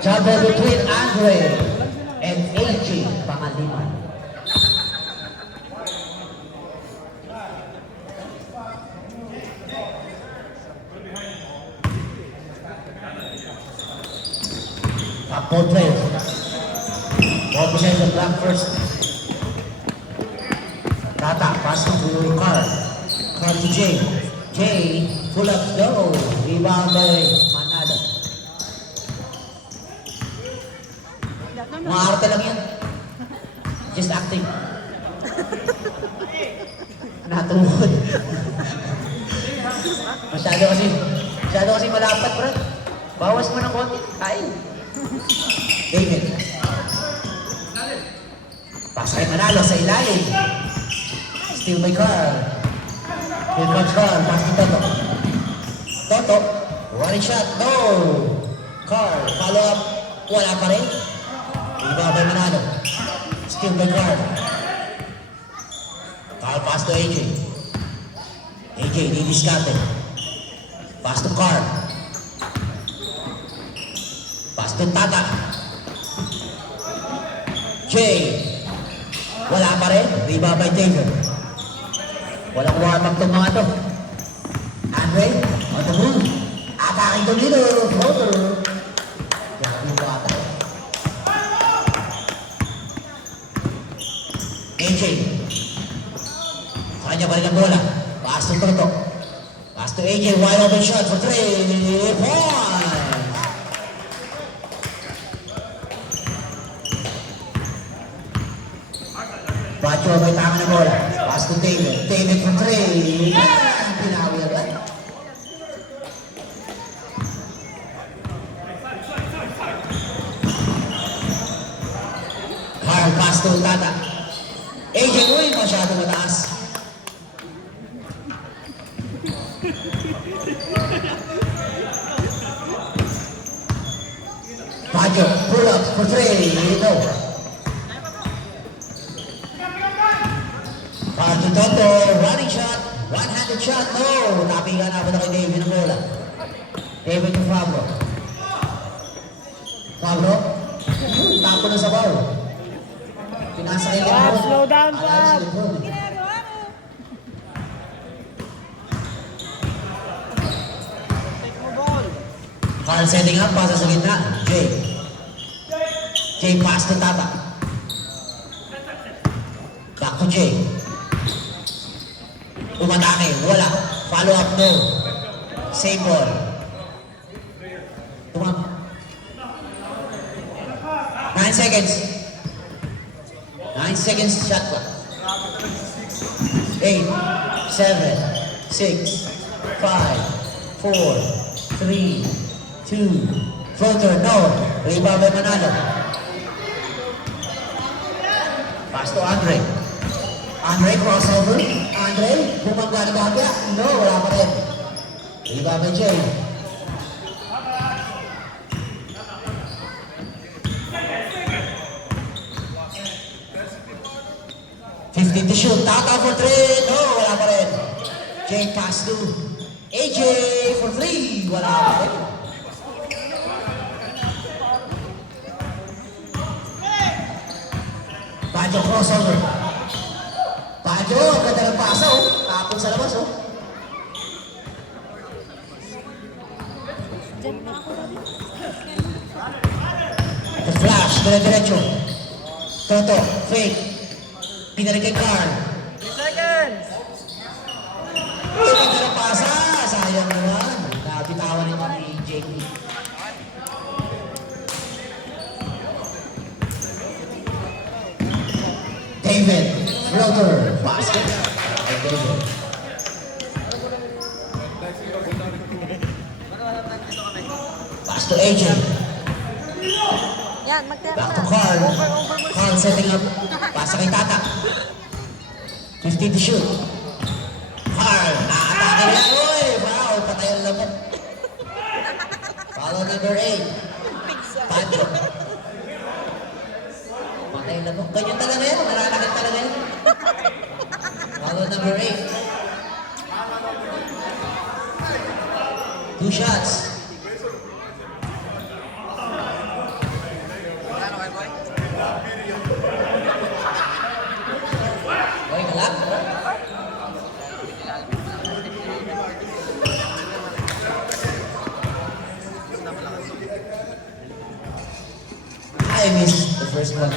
Trouble between Andre and AJ Pangaliman. Both players. Ball possession, black first. Tata, pass to Carl. Carl to Jay. Jay, full up, go. Rebound by Manalo. Mga arte lang yan. Just acting. Natungod. Masyado kasi malapat, bro. Bawas mo ng konti. Kain. David. Pasay Manalo sa ilalim. Still by Carl. Here comes Carl. Pass to Toto. Toto. Running shot. No. Carl. Follow up. Wala pa rin. Iba by Manalo. Still by Carl. Carl pass to AJ. AJ, didiscarte. Pass to Carl. Pass to Tata. Jay. Wala pa rin. Riba by Taylor. Walang warm-up itong mga ito. Andre. On the move. Attacking the middle. Floater. Grabe yung bata. AJ. Sa kanya balik ang bola. Pass to Toto. Pass to AJ. Wide open shot for 3 points. Pacho may tama na bola. Pass to David. David from 3. Pinawi agad. Carl pass to Tata. AJ Uy, masyado mataas. Pacho, pull up for 3. No. Pass to Toto, running shot, one-handed shot, no! Tapingan na ako na kay David ng bola. David to Fabro. Fabro, tapo na sa ball. Pinasa kayo ng bola. Slow down, Fab! Carl setting up, pasa sa gitna. Jay. Jay pass to Tata. Back to Jay. Umatake, wala. Follow up, no. Same ball. Tumam. 9 seconds. 9 seconds shot clock. 8, 7, 6, 5, 4, 3, 2, floater, no. Rebound by Manalo. Pass to Andre. Andre, crossover. Andre, bumangga na bahagya. No, wala pa rin. Iba by Jay. $15 to shoot. Tata for 3. No, wala pa rin. Jay pass to AJ for 3. Wala pa rin. Bajo crossover. Bajo, ganda ng pasa oh. Tapon sa labas oh. The flash, dire-diretso. Toto, fake. Pinalik kay Carl. 3 seconds! Ganda ng pasa. Sayang naman. Nabitawan nito ni JP. David, floater, basket. David. Pass to AJ. Yan, magtira Back to Carl. Carl setting up. Pasa kay Tata. 15 to shoot. Carl, nakatake niya. Uy, wow, patay ang labot. Follow number 8. Pancho. Patay ang labot. Ganyan talaga yan. Nalalakit talaga yan. Follow number 8. 2 shots. I missed the first one.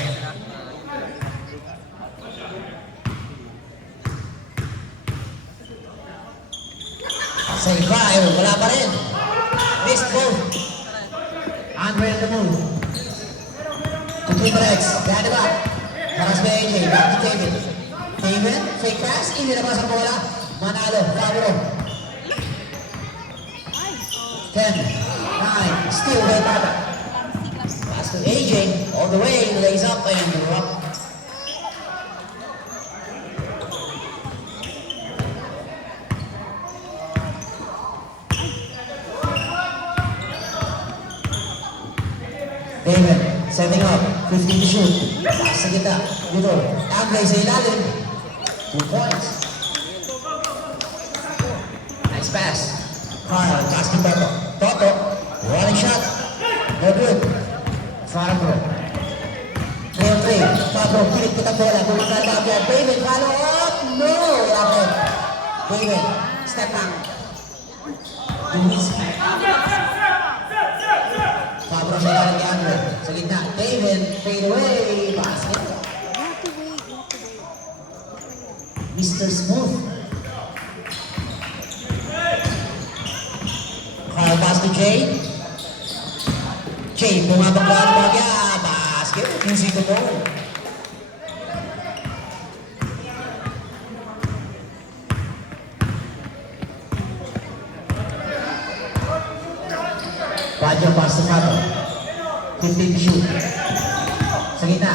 Save fire, wala pa rin. Missed both. Andre on the move. To Timberex, behind the back. Paras by AJ, back to David. David, fake pass, inilabas ang bola. Manalo, Pablo. 10, 9, still by Tata. Pass to AJ, all the way, lays up and drop. David, setting up, 15 to shoot. Pass sa gitna, dito. Andre sa ilalim. 2 points. Nice pass. Carl, pass to Toto. Toto, running shot. No good. Fargo. 3-on-3. Pablo, pilit kita bola. Bumakal ba dyan? David, follow up. No! Lapit. David, step back. Luis. Pablo sa ilalim ni Andre. Sa gitna. David, fade away. Basket. Mr. Smooth. Carl pass to Jay. Jay, bumabangga ang bagya. Basket. Easy to go. Bajo pass to Fato. 15 to shoot. Sa gitna.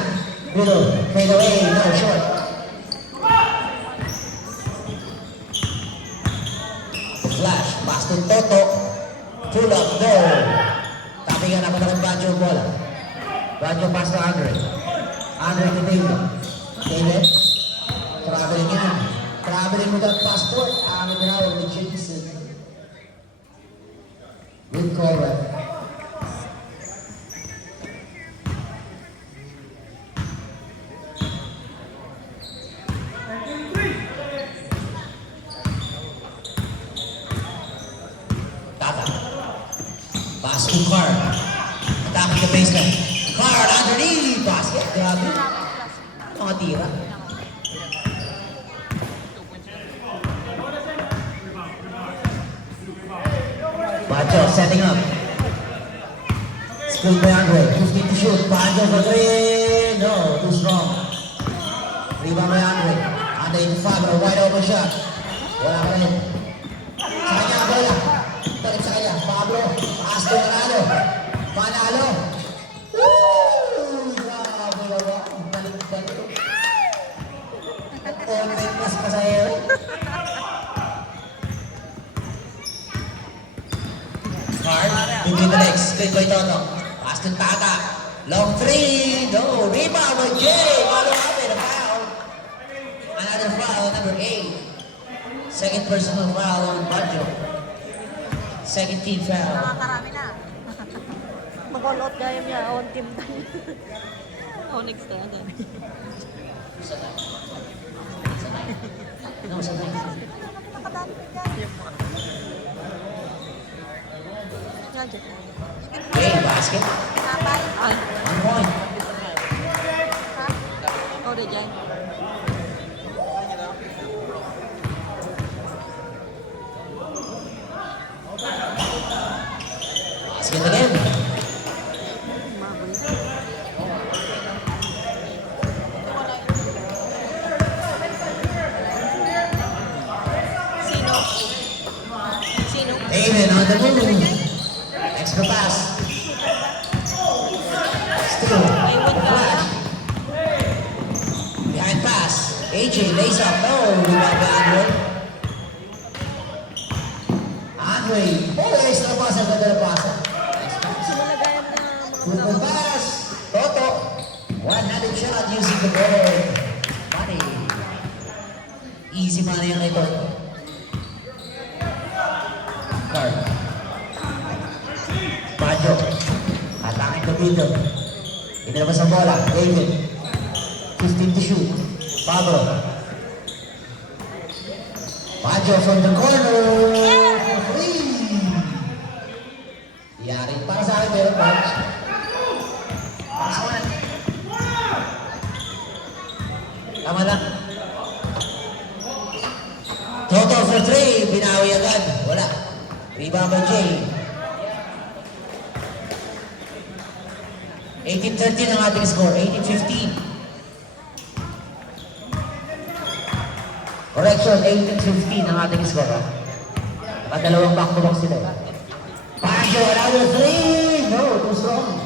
Middle. Fade away. No, short. Flash. Pass to Toto. Pull up. No. Tapingan ako ng Bajo bola. Bajo pass to Andre. Andre to David. David. Traveling yan. Traveling with that passport. Amin na ako ni Jason. Good call, right? Tata. Pass to Carl. Attacking the baseline. Carl underneath. Basket. Grabe. Mga tira. Bajo setting up. School by Andre. 15 to shoot. Bajo for 3. No, too strong. Rebound by Andre. Andre in Fabro. Wide open shot. Wala pa rin. Sa kanya, bola. Tarik sa kanya. Pablo. Pass to Manalo. Manalo. Woo! Grabe ba? Balik-balik. Online mas pasahero. Carl, between the legs, spin by Toto. Pass to Tata. Long 3. No. Rebound by Jay. Follow up and a foul. Another foul, number 8. Second personal foul on Bajo. Second team foul. Nakakarami na. Mag-all out gaya niya. On team tayo. Onyx to. No, sabay. Nakadami ka dyan. Nandiyan. Okay, basket. Kapal. 1 point. Ha? Ikaw na dyan. Basket again. Mabul. Sino? Sino? Aiden on the move. Extra pass. Still. Flash. Behind pass. AJ lays up. No. Rebound by Andre. Andre. Oh, extra pass. Another pass. Sinalagayan na mga Good pass. Toto. One-handed shot using the board. Money. Easy money ang ito. Card. Bajo. Atake the middle. Inilabas ang bola. David. 15 to shoot. Pablo. Bajo from the corner. Free. Yari. Para sa akin, meron punch. Pasok na Rebound by Jay. 18-13 ang ating score. 18-15. Correction, 18-15 ang ating score. Nakadalawang back-to-back sila. Pancho, another three! No, too strong.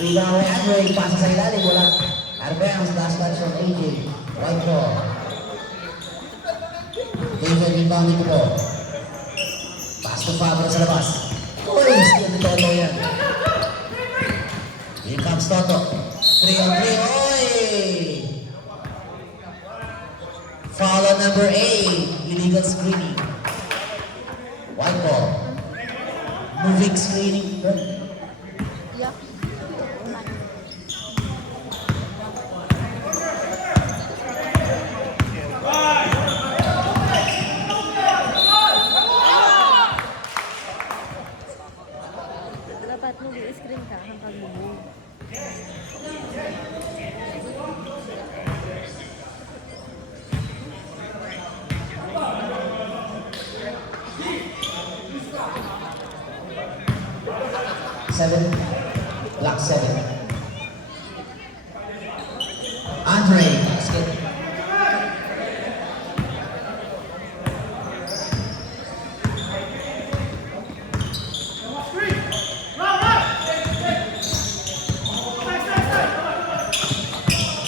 Rebound by Andre. Pasa sa ilalim. Wala. Arbens, last touch from AJ. Right ball. David rebound ito po. Pass to Fabro sa labas. Uy, steal ni Toto yan. Here comes Toto. 3 on 3. Oy! Foul on number 8. Illegal screening. White ball. Moving screening. Yeah. Dapat mo i-screen ka hanggang bubong. Seven. Block 7. Andre. Basket.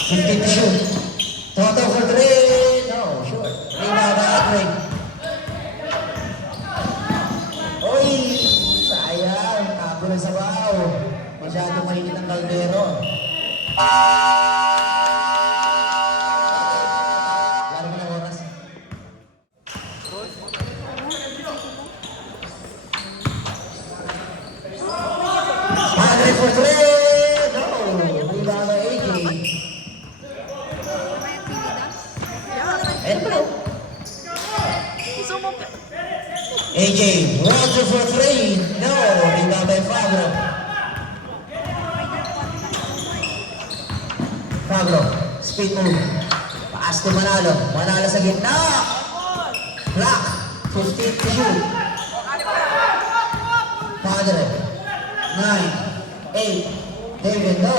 Fifteen to shoot. Toto for 3. No, sure. Rebound by Andre. Oy! Sayang. Tapo na sa baw. Masyadong mainit ang kaldero. Laro mo ng oras. Andre for 3. No! Rebound by AJ. And bro. AJ, Roger for 3. No, rebound by Fabro. Fabro, speed move. Paas to Manalo. Manalo sa gitna. Block. 15 to shoot. Padre. 9, 8. David, no.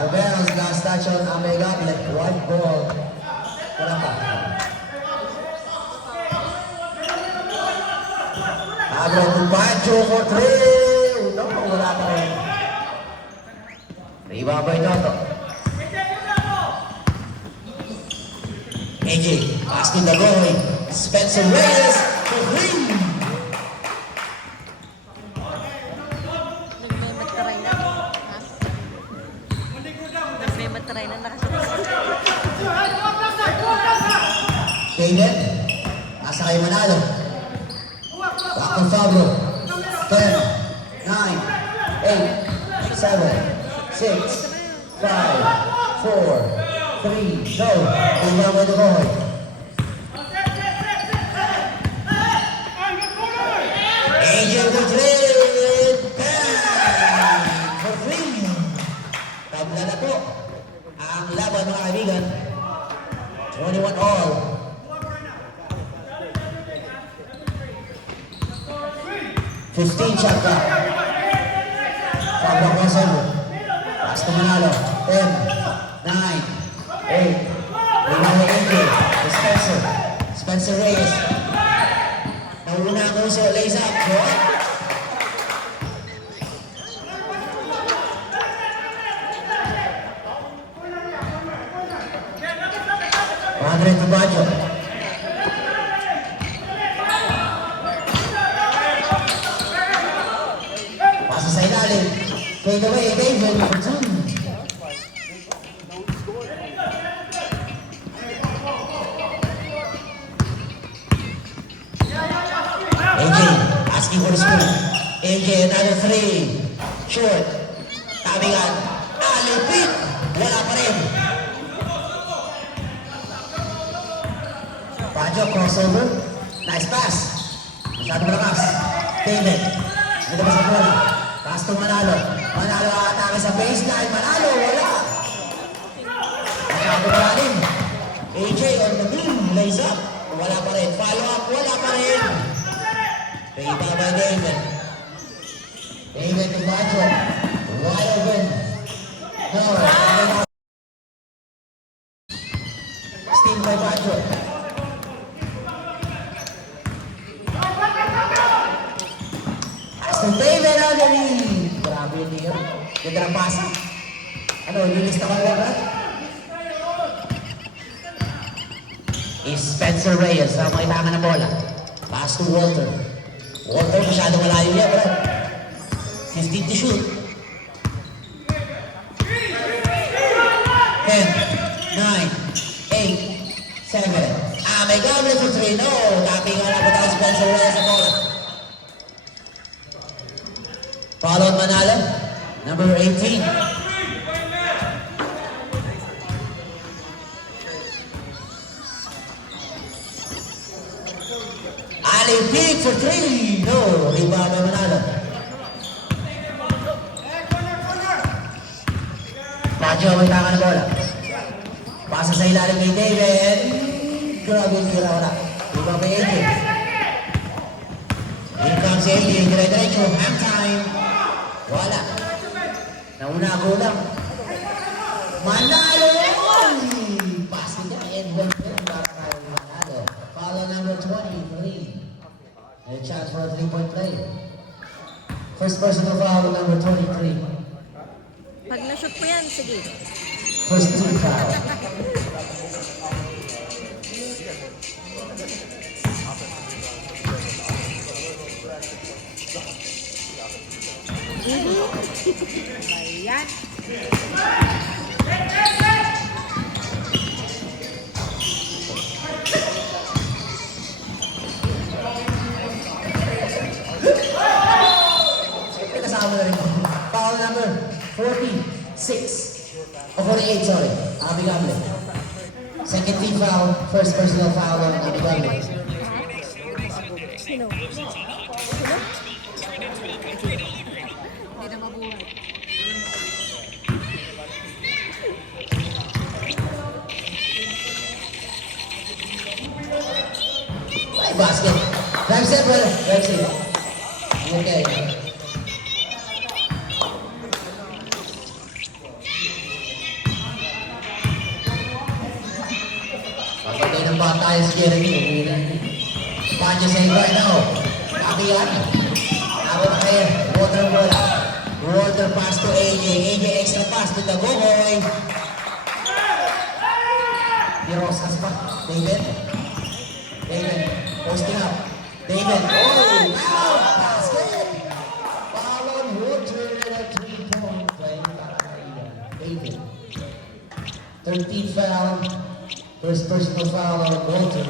Arbelos, last touch on Ame Goblet. White ball. Wala pa. Abro to Pancho for 3. No, wala pa rin. Rebound by Toto. AJ, asking the goalie. Spencer Reyes for 3. Nagme-matry na. Nagme-matry na nakasunod. David, nasa kayo Manalo. Back to Fabro. 10, 9, 8, 7, 6, 5, 4, 3, go. Rebound by the boy. AJ Madrid. Bang! For 3. Tabla na po ang laban mga kaibigan. 21 all. 15 shot clock. Fabro crossover. Pass to Manalo. 10, 9, 8. Rebound by AJ. To Spencer. Spencer Reyes. Nauna ang uso. Lays up. What? Andre to Baggio. Pasa sa ilalim. Fade away, David for 2. AJ asking for the spoon. AJ another 3. Short. Tabingan. Alipit. Wala pa rin. Baggio crossover. Nice pass. Masyado malakas. David. Dito pa sa bola. Pass to Manalo. Manalo atake sa baseline. Manalo, wala. Masyado malalim. AJ on the beam. Lays up. Wala pa rin. Follow up. Wala pa rin. to David Agnew. Grabe yun niyo. Ganda ng pasa. Ano, nilista ka lang, Brad? Is Spencer Reyes. Sa mga kailangan ng bola. Pass to Walter. Walter, masyadong malayo yan, Brad. 15 to shoot. 10, 9, 8, 7. May goblet for 3. No, tapping nga lang po Spencer Reyes sa bola. Followed Manalo, number 18. Ali Pick for 3. No, rebound by Manalo. Pacho, may tangan ng bola. Pasa sa ilalim ni David. Grabe yung tira wala. Rebound by AJ. Here comes AJ. Dire-diretso. Half time. Wala. Nauna ako lang. Manalo! Basket niya. Edward Hill para kay Manalo. Follow number 23. And a chance for a 3-point play. First personal foul number 23. Pag na-shoot mo yan, sige. First team foul. Ayan. Siyempre kasama na rin po. Foul number 46. O 48, sorry. Abigable. Second team foul. First personal foul on Abigable. Sino? Hindi na mabuhay. Ay, basket. Drive set, brother. Drive set. Okay. Pagpagay ng bata yung Jeremy. Panyo sa iba na o. Sabi yan. Ako na kayo. Water bola. Water pass to AJ. AJ extra pass to Dagohoy. Pirosas pa. David. David. Posting up. David. Oh! Wow! Basket! Foul Water in a 3-point play. David. 13th foul. First personal foul on Walter.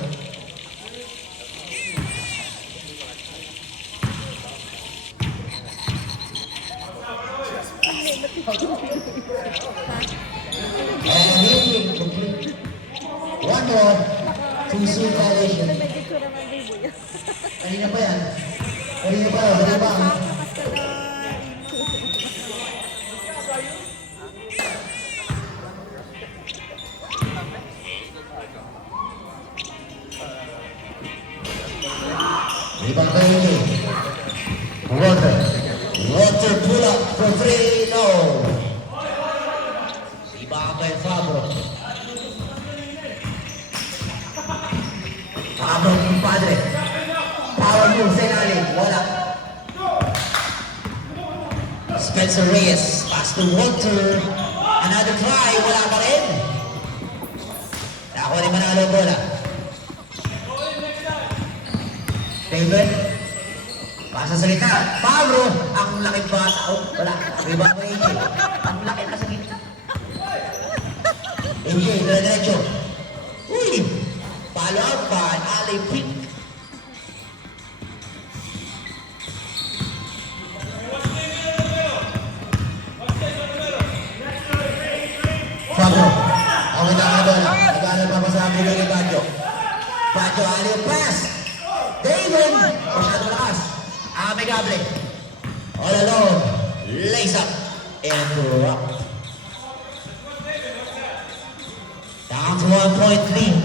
And he complete. One more. Two suit violation. Medyo ko naman, baby. Kanina pa yan. Kanina pa. Kanina pa. Rebound by AJ. Walter. Walter pull up for 3. No. Rebound by Fabro. Fabro, compadre. Power move sa ilalim. Wala. Spencer Reyes. Pass to Walter. Another try. Wala pa rin. Nakuha ni Manalo bola. David. Pasa sa gitna. Pablo. Ang laking bata. Oh, wala. Rebound by AJ. Ang laki na sa gitna. AJ, dire-diretso. Uy! Follow up by Ali Pick. Fabio. Ang itang bola. Nagano pa sa amin ng Baggio. Baggio, Ali pass. David. Masyado lakas. Amigable. All alone. Lace up. And drop. Down to 1 point lead.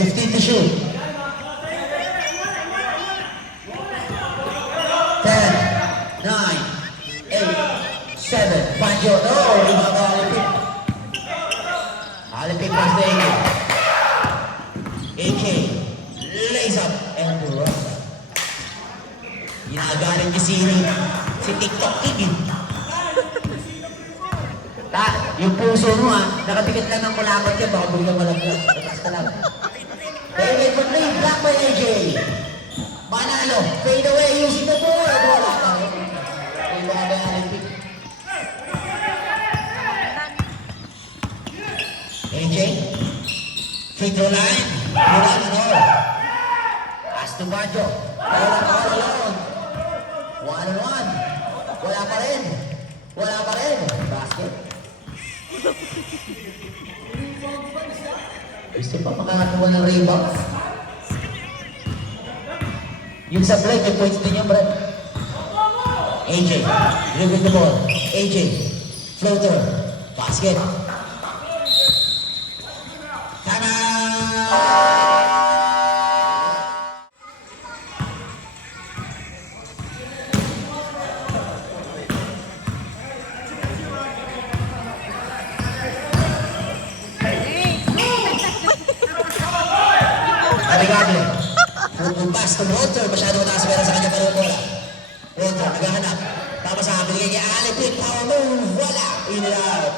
Fifteen to shoot. 10, 9, 8, 7. Baggio. No. Rebound by Alipik. Alipik pass Yung si TikTok King eh. Yung puso mo nakapikit lang ng kulakot yan, baka biglang malaglag. Relax ka lang. David for 3, block by AJ. Manalo, fade away using the board. Wala ka. Wala ka Olympic. AJ, free throw line. Wala na no. Pass to Bajo. Wala ka all alone. 1-on-1. Wala pa rin. Wala pa rin. Basket. Gusto pa makakakuha ng rebound. Yung sa break, may points din yung Brad. AJ, dribble the ball. AJ, floater, basket. Time out! Navigable. Pass to Walter. Masyado mataas pera sa kanya pero bola. Walter, naghahanap. Tama sa akin. Bigay kay Ali Pick. Power move. Wala. In and out.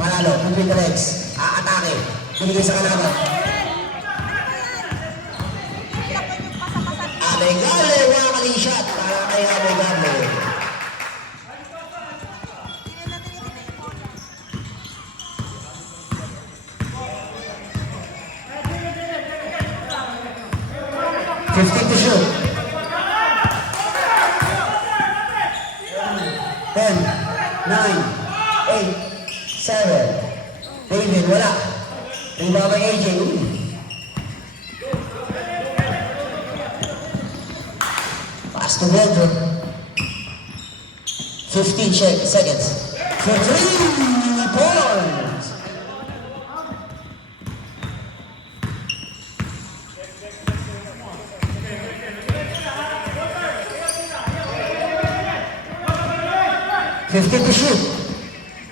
Manalo. Complete the legs. Aatake. Binigay sa kalaban. Navigable. Wala maling shot. Para kay Navigable. To shoot. 10, 9, 8, 7. David, wala. Rebound by AJ. Pass to Walter. 15 seconds. For 3 points. To shoot.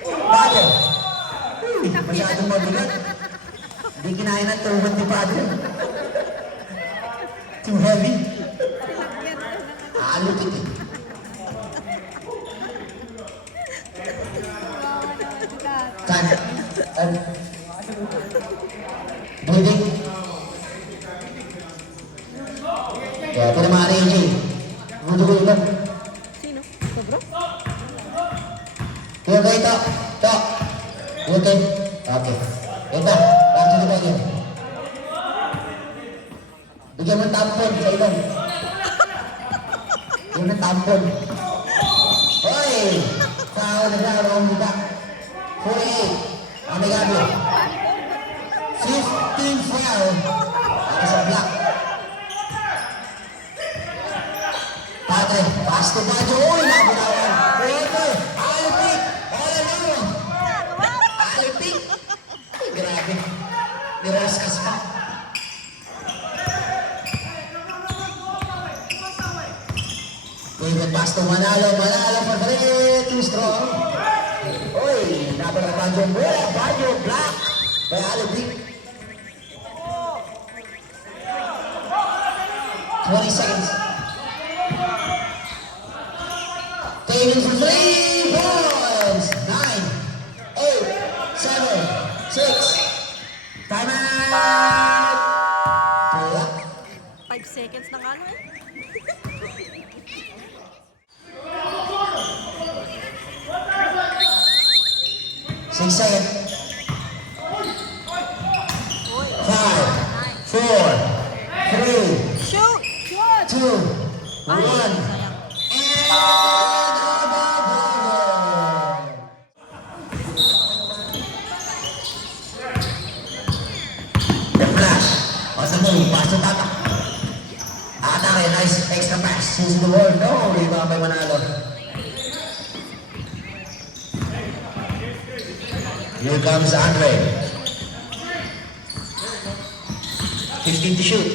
Bago. Masyadong mabigat. Hindi kinain ng tuhod ni Padre. Too heavy. Aalupit eh. Breathing. Kaya pinamari yun siya. Mudugo iba. Sino? Sobro? Yung kayo ito. Ito. Yung kayo. Okay. Ito. Bakit ito kayo? Bigyan mo ng tampon sa ilong. Bigyan ng tampon. Hoy! Foul na ground ang buka. 48. Ang may gabi. 15 foul. Para sa block. Padre, pass to Bajo. Uy, nabunawan. Walter, Alipik. All alone. Alipik. Ay, grabe. Niraskas pa. David pass to Manalo. Manalo for 3. Too strong. Uy, nabunawan Bajo. Bola, Bajo, block. By Alipik. 20 seconds. Taken for 3 points. 9, 8, 7, 6. Time out. Wala. 5 seconds na nga no eh. Six seconds. Uy. 5, 4, 3, Shoot! Shoot! 2, 1. Ay, sayang. The flash. On the move. Pass to Tata. Atake. Nice extra pass. Using the ball. No. Rebound by Manalo. Here comes Andre. 15 to shoot.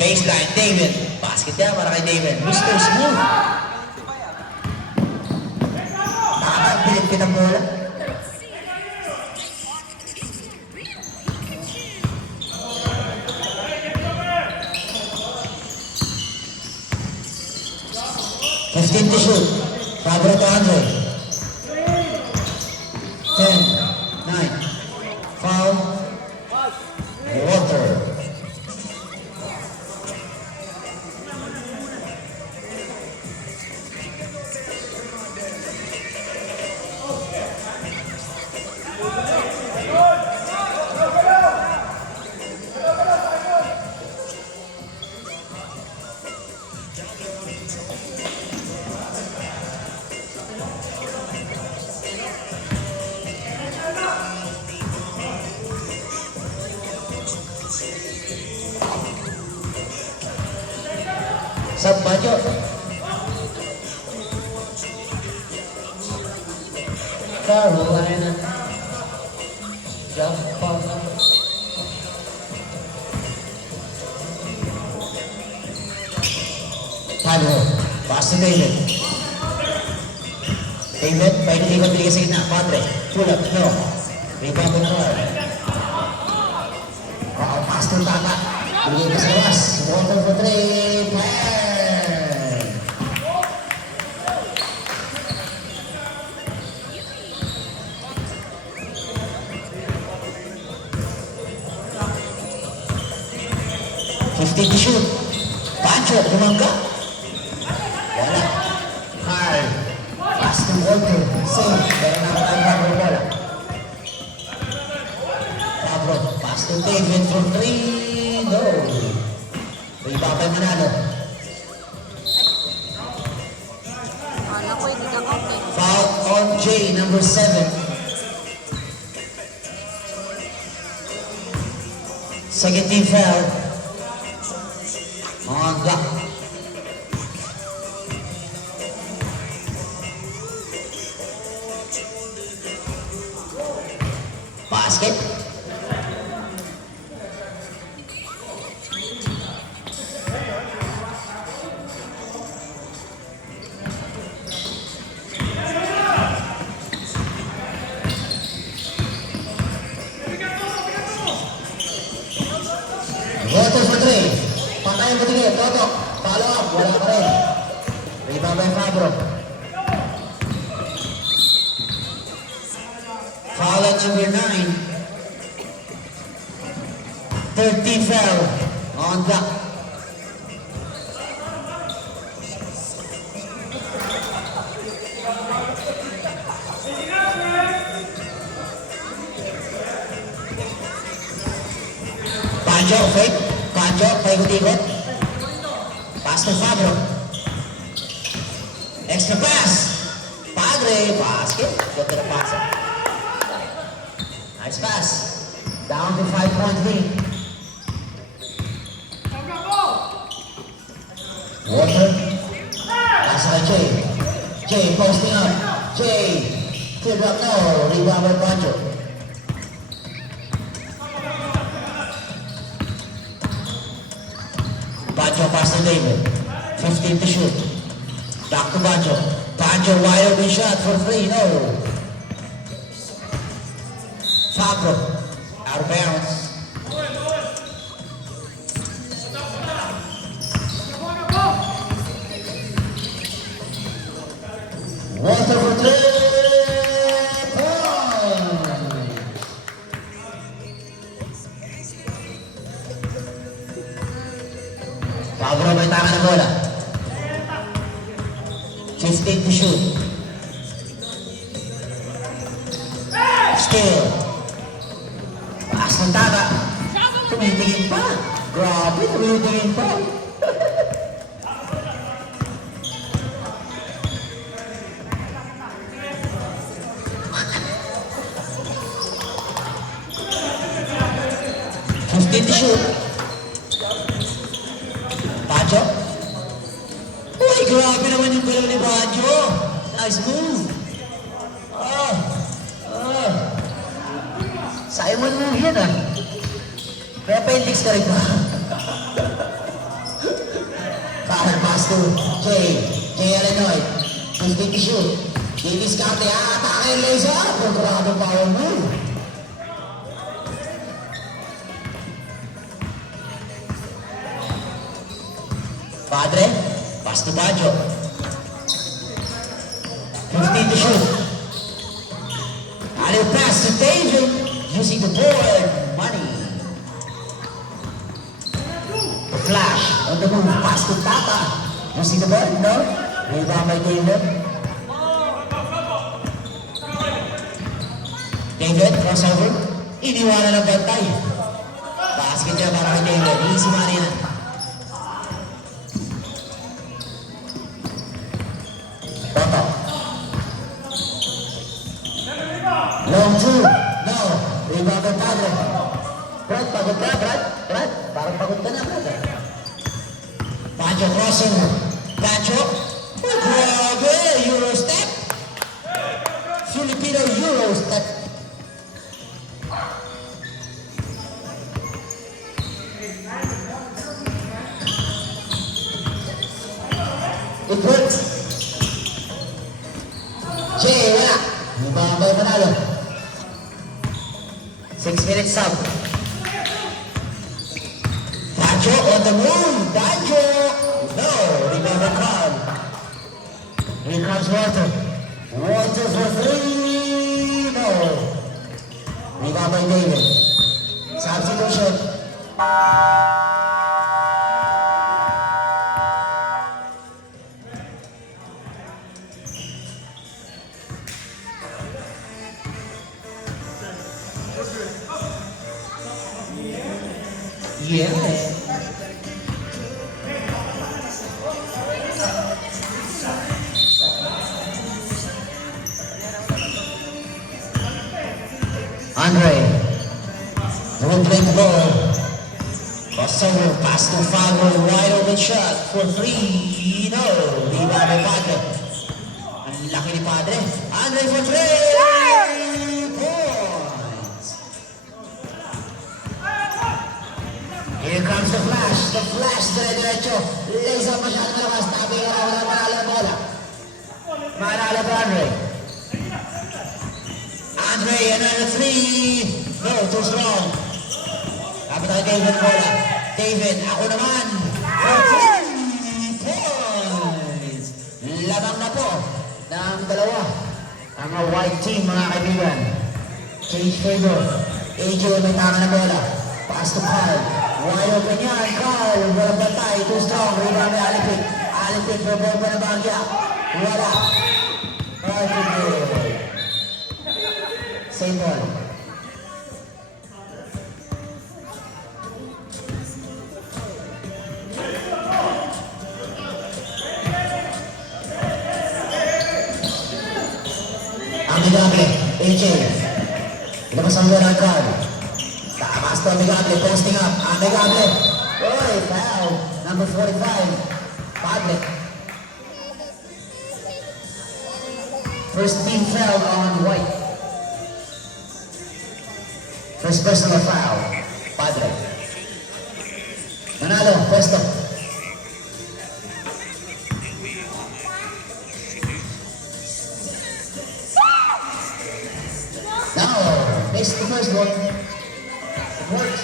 Baseline, David. Basket yan para kay David. Mr. Smooth. Nakakapilip ang bola. 15 to shoot. Fabro to Andre. 10, 9. Foul. Walter. Sa Bajo. Carolina. Japan. Pablo. Pass to David. David, paikot-ikot bigay sa gitna. Padre. Pull up. No. Rebound to Carl. Pass to Tata. Bigay ka sa labas. Walter for 3. Bang! 15 to shoot. Pancho, bumangga. Wala. Carl. Pass to Walter. Save. Pero nakakailan ng bola. Pablo. Pass to David for 3. No. Rebound ay Manalo. Kala ko hindi ka count eh. Foul on J, number 7. Second team foul. On block. Basket. Walter for 3. Patayin mo tingin. Toto. Follow up. Wala pa rin. Rebound by Fabro. Foul at number 9. 13 foul on block. Panjo, fake. Panjo, paikot-ikot. Pass to Fabro. Extra pass. Padre, basket. Go to the pass. Nice pass. Down to 5-point lead. Walter. Pass by Jay. Jay posting up. Jay. Clear up now. Rebound by Panjo. Pancho pass to David. 15 to shoot. Back to Pancho. Pancho wide open shot for 3. No. Fabro. Out of bounds. Walter for 3. Fabro may tama ng bola. 15 to shoot. Still. Pass ng tama. Tumitingin pa. Grabe, tumitingin pa. Fifteen to shoot. Pancho? Uy, grabe naman yung galaw ni Pancho. Nice move. Simon move yan ah. Kaya appendix ka rin ba? Foul pass to Jay Illinois. 15 to shoot. Davis Carte, atake yung laser. Pagkarado power move. Padre, pass to Pancho. pass to David using the board. Money. The flash on the move. Pass to Tata using the board. No. Rebound by David. David, crossover. Iniwanan ng bantay. Basket niya para kay David. Easy money yan. Toto. Long two. No. Rebound by Padre. Brad, pagod ka, Brad. Brad, parang pagod ka na, Brad. Pancho crossover. Pancho. Oh, grabe. Euro step. Filipino Euro step. It works. Jay, wala. Mababay manalo. 6 minutes sub. Banjo on the move. Banjo. No. Rebound by Carl. Here comes Walter. Walter for three. No. Rebound by David. Substitution. Yeah. Andre. Will play the ball. Crossover, pass to Fabio, wide open shot for three. No. Rebound by Padre. Ang laki ni Padre. Andre for three. Here comes the flash, dire-diretso. Laser masyado malakas, tabi ka na wala manalo ang bola. Manalo pa Andre. Andre, another three. No, too strong. Kapit tayo David bola. David, ako naman. 14 points. Lamang na po ng dalawa. Ang white team, mga kaibigan. Change favor. AJ may tama na bola. Pass to Carl. Wide open yan, Carl. Walang batay. Too strong. Rebound ni Alipin. Alipin for bomba na bagya. Wala. Okay. Same ball. Amigable. AJ. Ilabas ang bola ng Carl. Tamas to Amigable, posting up. Amigable. Oy, foul. Number 45. Padre. First team foul on White. First personal foul. Padre. Manalo, pwesto. Now, missed the first one. It works.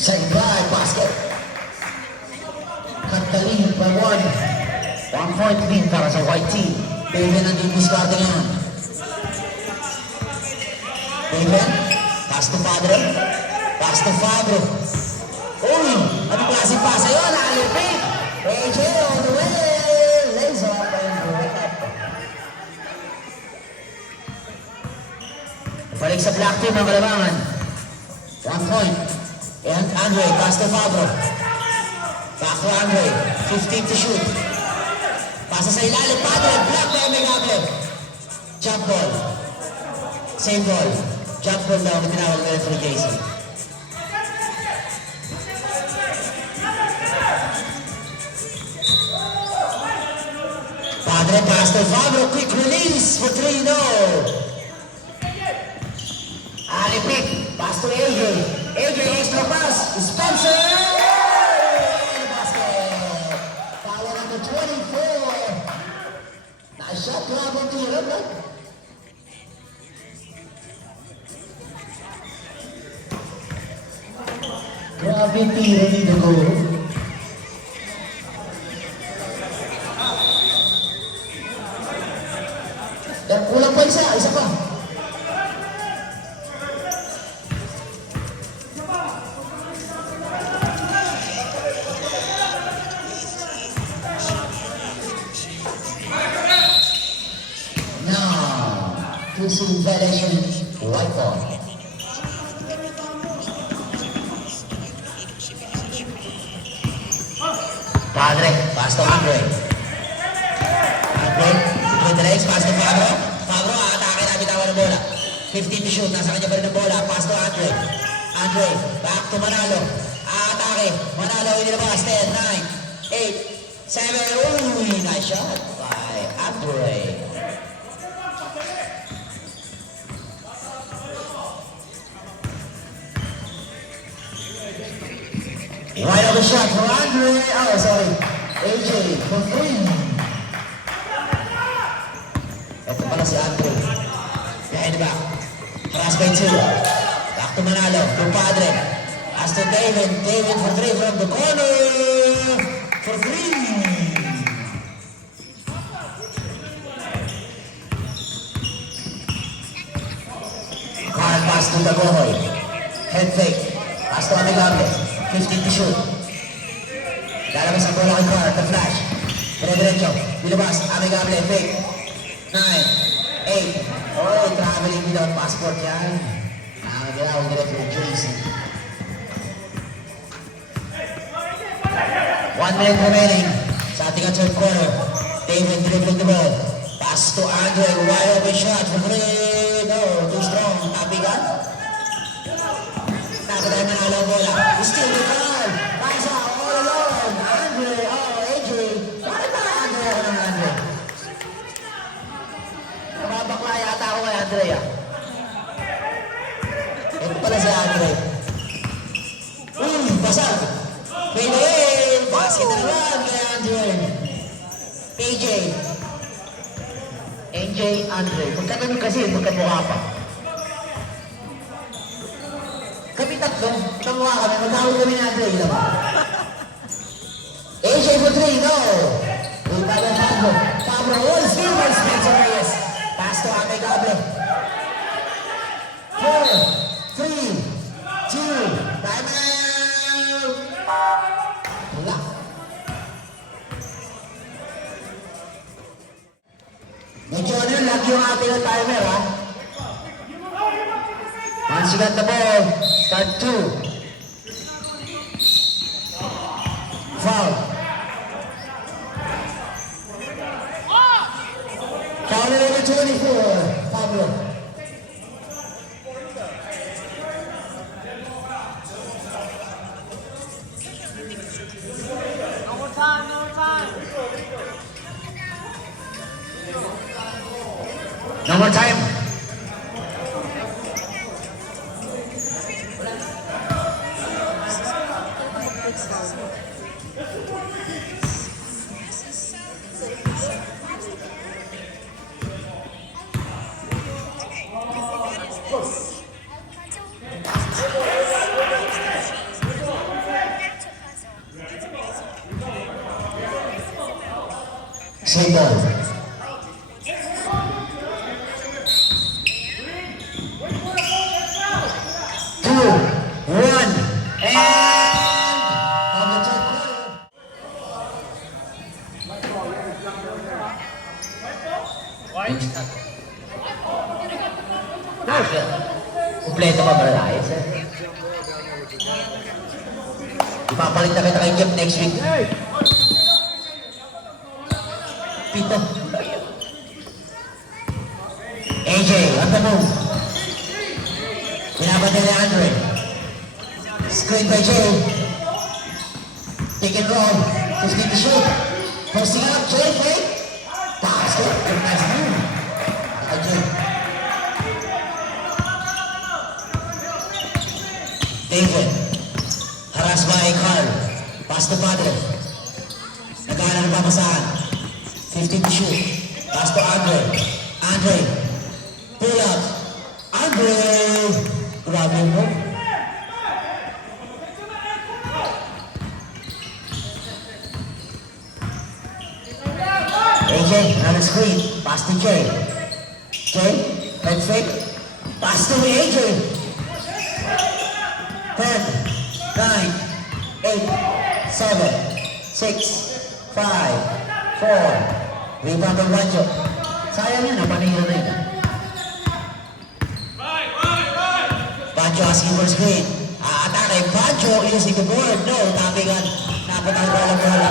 Second drive, basket. Cut the lead by one. 1 point lead para sa white team. David ang diniscard ngayon. David, pass to Padre. Pass to Fabio. Uy, anong klase pasa yun? Alipin. AJ all the way. Lays off and break up. Balik sa black team ang kalabangan. 1 point. And Andre, pass to Fabio. Back to Andre. 15 to shoot. Pasa sa ilalim. Padre, block by Amigable. Jump ball. Same ball. Jump ball daw. Tinawag na for Jason. Padre, pass to Fabio. Quick release for 3, no. Alipik. Pass to AJ. AJ, extra pass. Spencer. Basket. Power number 24. Nice shot. Grab on to your right. Gravity ready to go. Philippine Federation white ball. Padre, pass to Andre. Andre, between the legs, pass to Fabro. Fabro, atake na, bitawan ng bola. 15 to shoot, nasa kanya pa rin ang bola. Pass to Andre. Andre, back to Manalo. Atake, Manalo, inilabas. 10, 9, 8, 7. Uy, nice shot by Andre. Wide open shot for Andre. Oh, sorry. AJ for 3. Ito pala si Andre. Behind the back. Pass by 2. Back to Manalo. To Padre. Pass to David. David for 3 from the corner. For 3. Card pass to Dagohoy. Head fake. Pass to Amigable. 15 to shoot. Lalabas ang bola kay Carr, the flash. Dire-diretso, nilabas, Amigable, fake. 9, 8. Oh, traveling without passport yan. Nakagalaw, diretso ng JC. 1 minute remaining sa ating third quarter. David dribbling the ball. Pass to Andre, wide open shot for 3. No, too strong. Tapigan. Nakatay Manalo ang bola. Still the ball. Pasa all alone. Andre. Oh, AJ. Bakit ba Andre ako ng Andre? Kumabakla yata ako kay Andre ah. Ito pala si Andre. Basag. Pwede. Basket na naman kay Andre. AJ. AJ, Andre. Magkatanon kasi, magkamukha pa. Kami tatlo, kamukha kami, magkahuli kami ni Andre, ilan ba? AJ for 3, no! Iba ng Pablo. Pablo, all skill by Spencer Reyes. Pass to Amigable. 4, 3, 2, time out! Wala. Medyo ano yun, lagi yung ating timer, ha? Once you got the ball, start 2. Foul. Foul number 24, Pablo. No more time, no more time. No more time. Same ball. 2, 1, and on the third quarter. Kompleto pa ba na ayos eh? Ipapalit na kita kay Jeff next week. Pito. AJ, on the move. Pinapatay ni Andre. Screen by Jay. Pick and roll. 15 to shoot. Posting up, Jay, fake. Basket. Good nice move. By Jay. David. Harass by Carl. Pass to Padre. Nagkahalan ng pamasahan. 15 to shoot. Pass to Andre. Andre. Pull up. Andre. Grabe mo. AJ, another screen. Pass to Jay. Jay, head fake. Pass to AJ. 10, 9, 8, 7, 6, 5, 4. Rebound ng Rancho. Sayang yun, napanira na yun. Pancho asking for screen. Atake, Pancho using the board. No, tappingan. Napatay ko lang bola.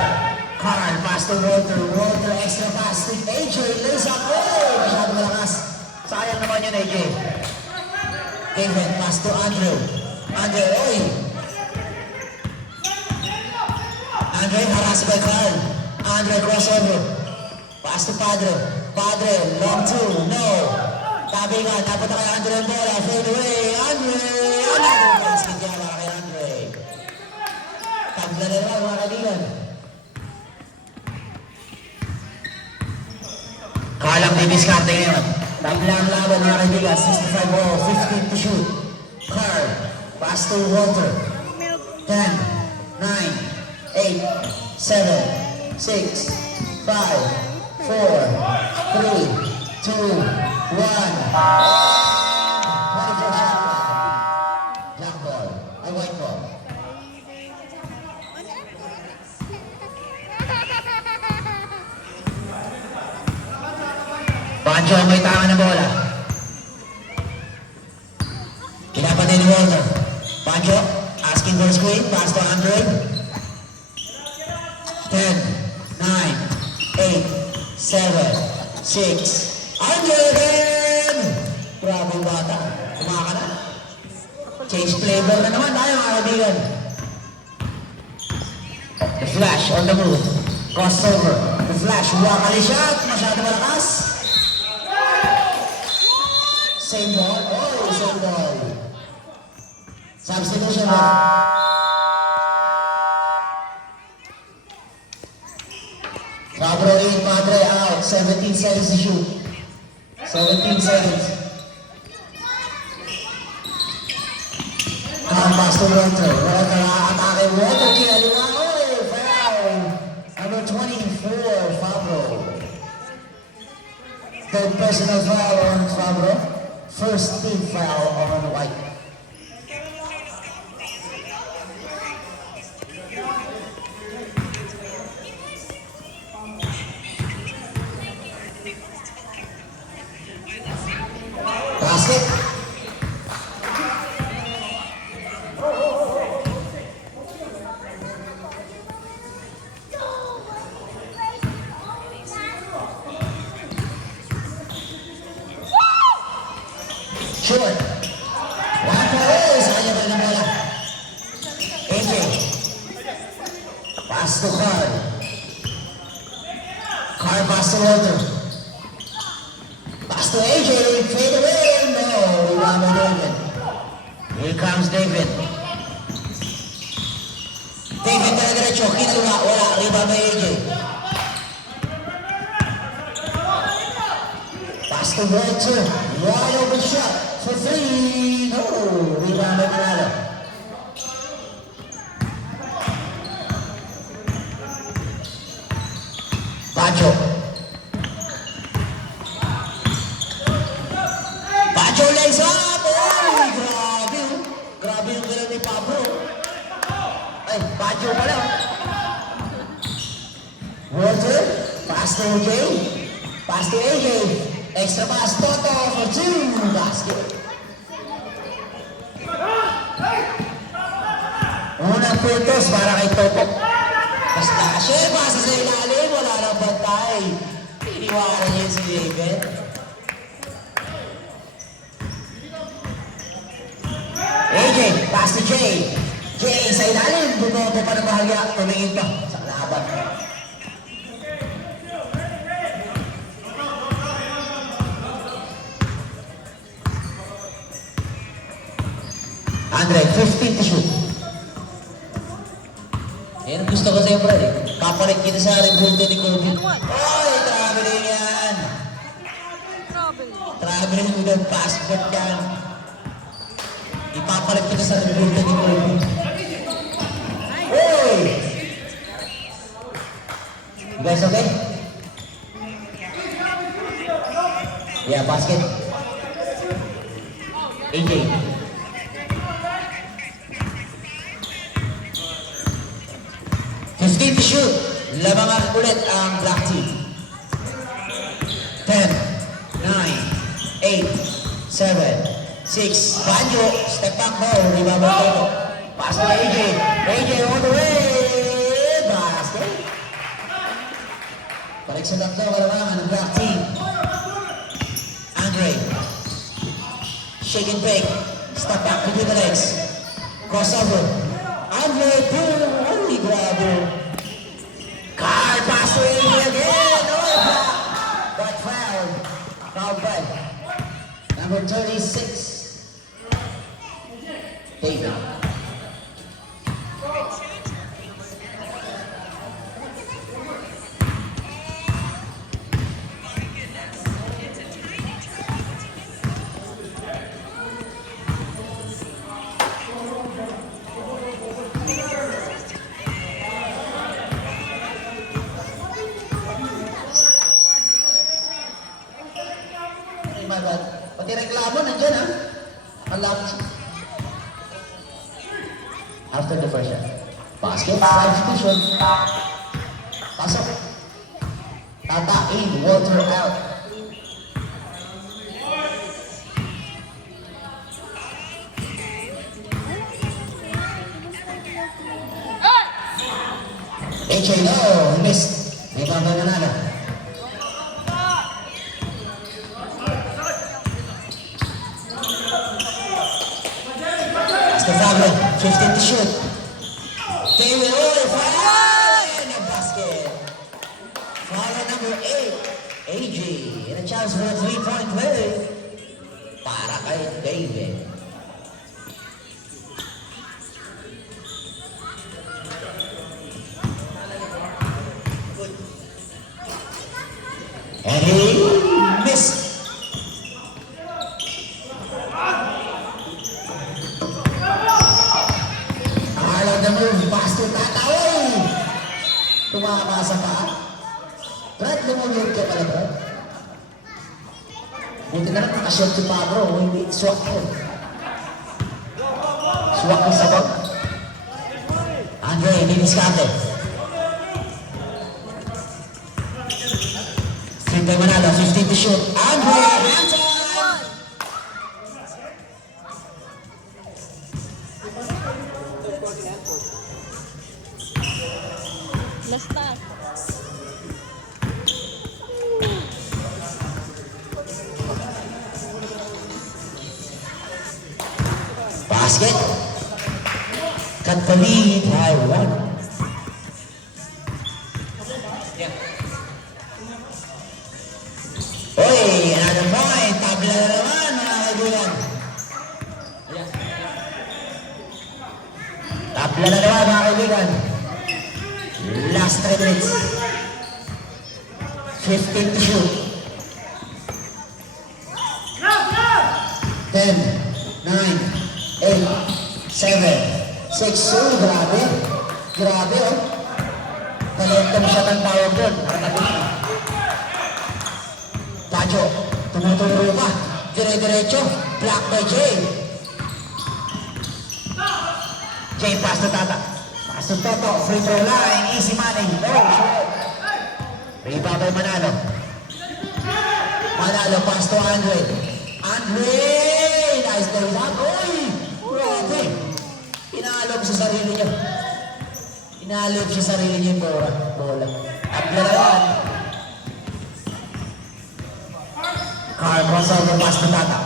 Carl, pass to Walter. Walter, extra pass to AJ. Lays up. Oh, masyado malakas. Sayang naman yun, AJ. David, pass to Andrew. Andrew, oy. Andre, harassed by Carl. Andre, crossover. Pass to Padre. Padre, long two. No. Tabi nga, dapat kay Andre ang bola. Fade away. Andre! Another basket niya para kay Andre. Tabla na lang mga kaibigan. Kalang didiskarte ngayon. Tabla ang laban mga kaibigan. 65 ball, 15 to shoot. Carl, pass to Walter. 10, 9, 8, 7, 6, 5, 4, 3, 2, 1. Black ball. A white ball. Pancho ang may tama ng bola. Kinapatay ni Walter. Pancho, asking for screen. Pass to Andre. 10, 9, 8, 7, 6. Andre again! Grabe yung bata. Kumaka na. Change flavor na naman tayo mga kaibigan. The Flash on the move. Crossover. The Flash. Wakali shot. Masyado malakas. Same ball. Oh, same ball. Substitution na. Fabro 8, Padre out. 17 seconds to shoot. 17 seconds. Pass to Walter. Walter atake. Walter kinaliwa. Oh, foul. Number 24, Fabro. Third personal foul on Fabro. First team foul on White. Basket. Short. One for all. Sayang pa rin ang bola. AJ. Pass to Carl. Carl pass to Walter. Pass to AJ. Fade away. No. Rebound by David. Here comes David. David na diretso. Kinalwa. Wala. Rebound by AJ. Pass to Walter. Wide open shot for three. No. Rebound by Manalo. Pancho. Pancho lays up. Oh, grabe. Grabe yung gano'n ni Pablo. Ay, Pancho pala. Walter. Pass to AJ. Pass to AJ. Extra pass, Toto for two. Basket. Unang puntos para kay Toto. Basta, siya pasa sa ilalim. Wala nang bantay. Iniwanan niya si David. AJ, pass to Jay. Jay sa ilalim. Bumoto pa ng bahagya. Tumingin pa sa laban. Andre, 15 to shoot. Yan ang gusto ko sa'yo, Brad. Papalit kita sa rin bulto ni Kobe. Oy, traveling yan. Traveling with a passport yan. Ipapalit kita sa rin bulto ni Kobe. Oy! You guys okay? Yeah, basket. AJ. To shoot. Labangan ulit ang black team. 10, 9, 8, 7, 6. Banjo, step back mo. Rebound mo Toto. Pass to AJ. AJ all the way. Basket. Balik sa tatlo, kalamangan ng black team. Andre. Shake and bake. Step back between the legs. Crossover. Andre, boom. Holy grabe. Carl pass to AJ again. Oh, block. Got fouled. Foul by number 36. David. Pati reklamo nandiyan ha. Ang lapis. After the first shot. Basket, substitution. Pasok. Tata in, Walter out. HA no, missed. May babay manalo. Stavro, 15 to shoot. David Oy, foul! And a basket. Foul number 8, AJ. And a chance for a 3-point play. Para kay David. And he missed. Pass to Tata, oy! Tumama sa paa. Brad, lumunod ka pala, Brad. Buti na lang nakashot si Pablo. Hindi, swak ko. Swak ko sa bag. Andre, diniskate. Sintay manalo, 15 to shoot. Andre, hands on! Last time. Basket. Cut the lead by 1. Oy, another point. Tabla na naman, mga kaibigan. Tabla na naman, mga kaibigan. Last 3 minutes. 15 to shoot. 10, 9, 8, 7, 6. Oh, grabe. Grabe, oh. Talentong shot ang tawag doon. Tajo, tumuturo pa. Dire-diretso. Block by Jay. Jay pass to Tata. Pass to Toto. Free throw line. Easy money. No, sure. Rebound by Manalo. Manalo pass to Andre. Andre! Nice day up. Uy! Grabe! Inaalog sa sarili niya. Inaalog sa sarili niya yung bola. Abla na yan. Carl crossover pass to Tata.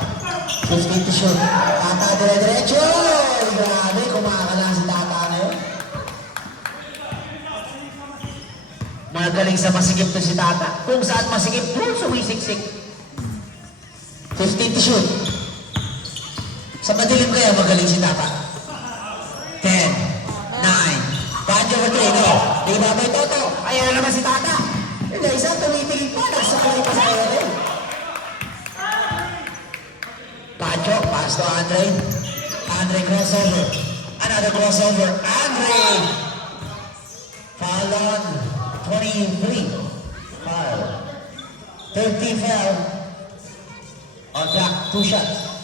15 to shoot. Tata dire-diretso! Grabe! Kumakala si Tata ngayon. Magaling sa masigip to si Tata. Kung saan masigip, doon sumisiksik. 15 to shoot. Sa madilim kaya magaling si Tata. 10, 9, Banjo for 3, no? Di ba may Toto? Ayan na naman si Tata. Yung isa, tumitingin pa. Nasa kulay pa sa ayan. Banjo, pass to Andre. Andre crossover. Another crossover. Andre! Foul on 23. Foul. 30 foul. On track, 2 shots.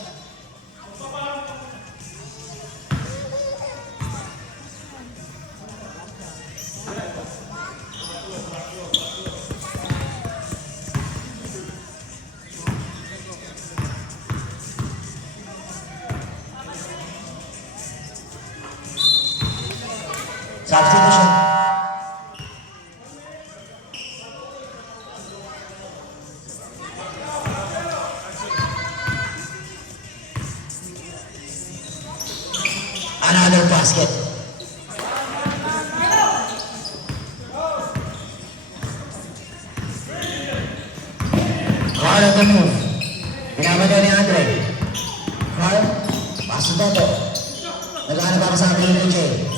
Substitution. Another basket. Carl on the move. Pinapagawa ni Andre. Carl, pass to Toto. Naghahanap ako sa akin ni Jay.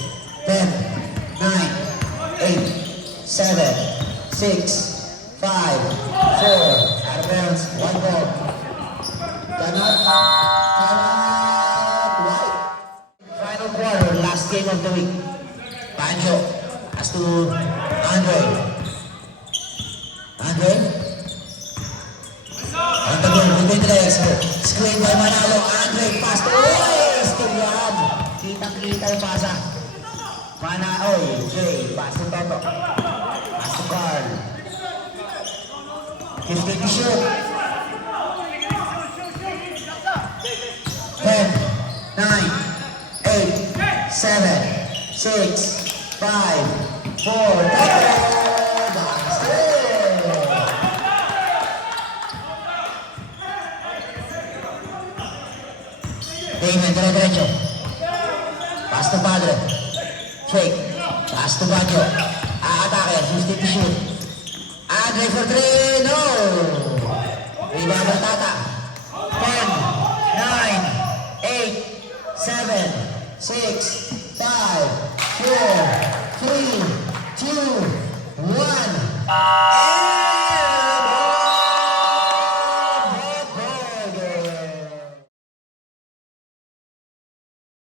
10, 9, 8, 7, 6, 5, 4, out of bounds, 1 ball. Cannot, white. Final quarter, last game of the week. Pancho, as to Andre. Andre? On the goal, between the legs. Screen by Manalo. Andre, pass to still yan. Kitang-kita yung pasa. Manaoy, Jay, pass to Toto. Pass to Carl. 50 to shoot. 10, 9, 8, 7, 6, 5, 4, Toto! Basket! Damon, dire-diretso. Pass to Padre. Fake. Pass to Baggio. Aatake. 50 to shoot. Andre for 3. No! Rebound ng Tata. 10, 9, 8, 7, 6, 5, 4, 3, 2, 1.